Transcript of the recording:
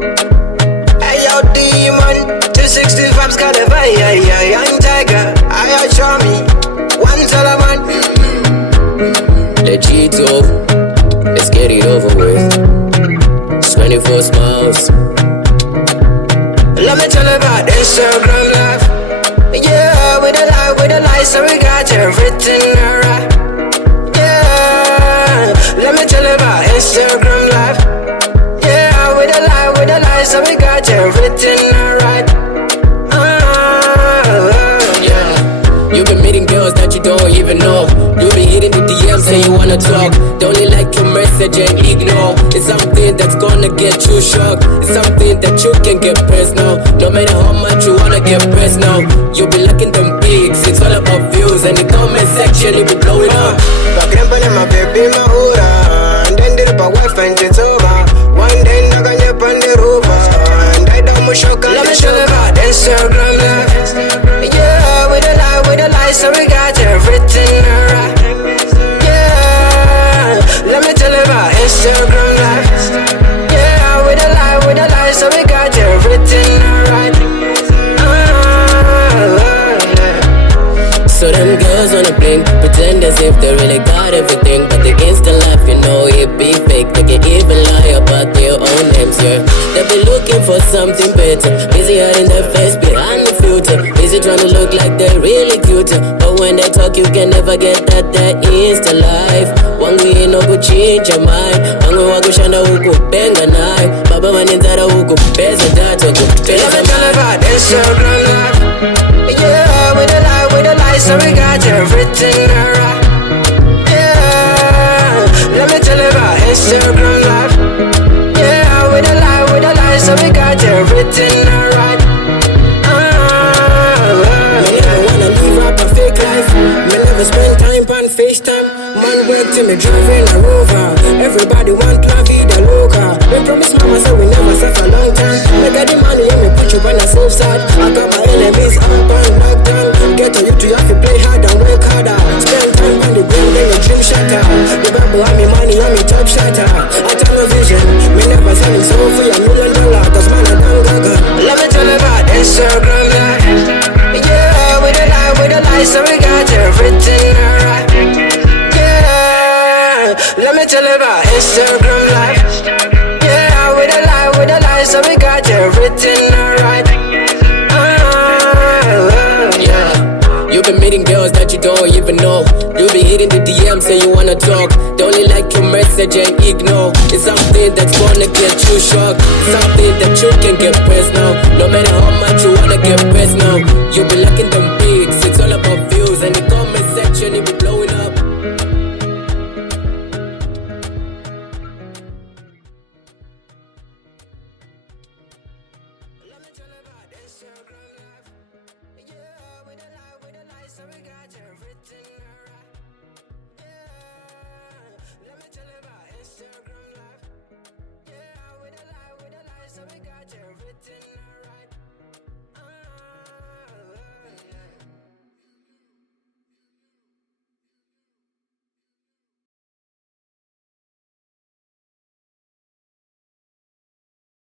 Hey yo, demon, 265's got a fire, young tiger. R.G.M, one Solomon. Let's cheat off, let's get it over with. 24 smiles. Let me tell you about Instagram life. Yeah, with a lie, so we got everything alright. Yeah, let me tell you about Instagram life. Yeah, with a lie, so we got everything alright. Yeah, you've been meeting girls that you don't even know. You be hitting the DMs saying you wanna talk. Don't really like your message and ignore. It's something that's gonna get you shocked. It's something that you can get pressed now. No matter how much you wanna get pressed now. You be liking them pics, it's all about views. And the comment section, you be blowing up. But grandpa and my baby, my hura. And then the wife and it's over. One day, I'm gonna get on the roof. And I don't want shock. Let me tell you about Instagram life. Yeah, with a lie, so we got everything alright. Yeah, let me tell you about Instagram life. Yeah, with a lie, so we got everything alright. So them girls wanna blink, pretend as if they really got everything. But the Insta life, you know it be fake. They can even lie about their own names, yeah. They be looking for something better, busy hiding their face behind the filter. Busy trying to look like they're really cute, but when they talk you can never get that Insta life. Wangu ino kuchinja mind, wangu wakushanda huku benga nayo. Baba wanenzara huku pesa data kupesa. Let me tell you about Instagram life. Yeah, with a lie, so we got everything alright. Yeah, let me tell you about Instagram life. Yeah, with a lie, so we got everything alright. Me never wanna live up a fake life. Me never spend time on FaceTime. Man work till me driving a Rover. Everybody want la vida loca. We promise mama so we never suffer long time. I got the money and me put you on a safe side. I got my enemies up and locked down. Get to you to have to play hard and work harder. Spend time on the ground then your dream shatter. The Bible have me money and me top shatter. I tell no vision. Me never selling soul for $1 million. Cause man I done gaga. Let me tell you about Instagram life. Yeah, with a lie, so we got everything alright. Yeah, let me tell you about Instagram life. Yeah, with a lie, so we got everything alright. Yeah, you've been meeting girls that you don't even know. You be hitting the DMs saying you wanna talk. Don't really like your message and ignore. It's something that's gonna get you shocked. It's something that you can get pressed now. No matter how much you wanna get pressed now. You be liking them pics, it's all about views. And the comment section, you be